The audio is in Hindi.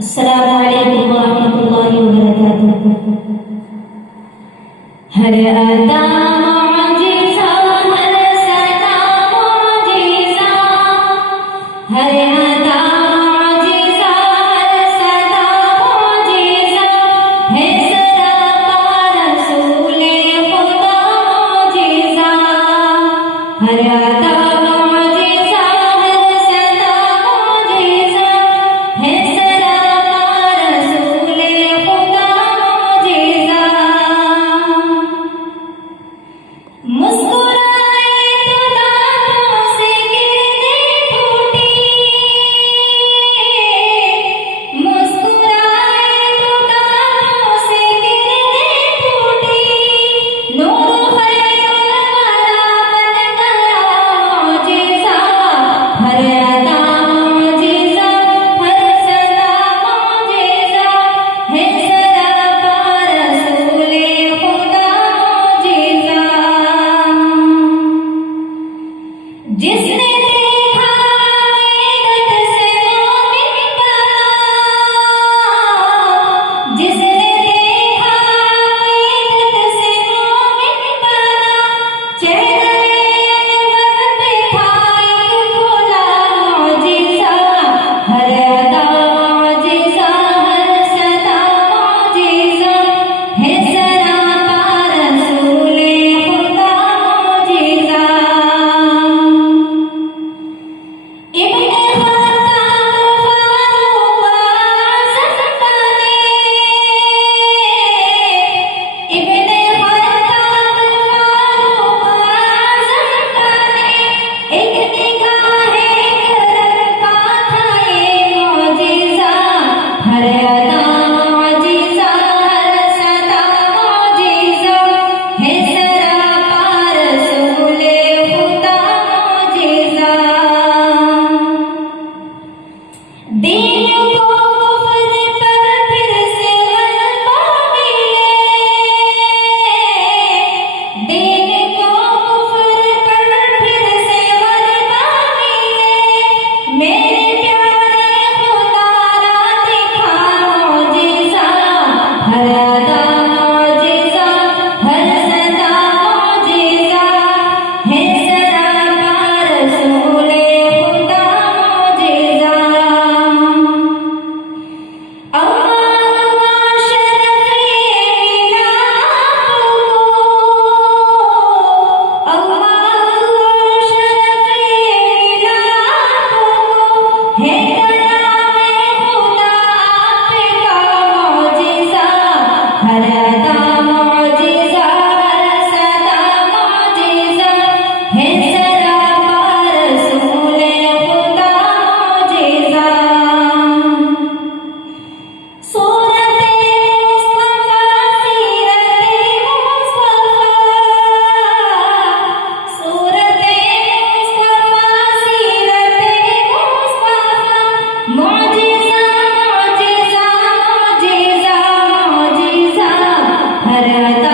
अस्सलामु अलैकुम वरहमतुल्लाहि वबरकातुहू। हर अता मुअजिज़ा, हर सदा मुअजिज़ा, हर अता मुअजिज़ा, हर सदा मुअजिज़ा, है सरापा रसूले खुदा मुअजिज़ा। हर अता मुअजिज़ा, हर सदा मुअजिज़ा, है सरापा रसूले खुदा मुअजिज़ा। मुस्कुराए तो दांतों से गिरने फूटी, मुस्कुराए तो दांतों से गिरने फूटी, नूर खैरुल वरा बन गया मुअजिज़ा। हर अता मुअजिज़ा, हर सदा मुअजिज़ा, है सरापा रसूले खुदा मुअजिज़ा। जिसने देखा हकीकत से मोमिन बना, जिसने देखा हकीकत से मोमिन बना, चेहरे अनवर पे था एक खुला मुअजिज़ा। हर अता मुअजिज़ा, हर सदा मुअजिज़ा, है सरापा रसूले खुदा मुअजिज़ा। इब्ने खत्ताब फारूक आज़म बने, इब्ने खत्ताब फारूक आज़म बने, एक निगाहे करम का था ये मुअजिज़ा। हर अता मुअजिज़ा, हर सदा मुअजिज़ा, है सरापा रसूले खुदा मुअजिज़ा। दीन को कुफ्र पर फिर से गलबा मिले, दीन को कुफ्र पर फिर से गलबा मिले, मेरे प्यारे खुदा रा दिखा मुअजिज़ा। हर अता मुअजिज़ा, हर सदा मुअजिज़ा, है सरापा रसूले खुदा मुअजिज़ा। अल्लाह अल्लाह शरफ़े मिलाद को, अल्लाह अल्लाह शरफ़े मिलाद को, है कलामे खुदा आपका मुअजिज़ा। हर अता मुअजिज़ा, हर सदा मुअजिज़ा, है सरापा रसूले खुदा मुअजिज़ा। सूरते मुस्तफा, सीरते मुस्तफा, सूरते मुस्तफा, सीरते मुस्तफा, मुअजिज़ा मुअजिज़ा मुअजिज़ा मुअजिज़ा। हर अता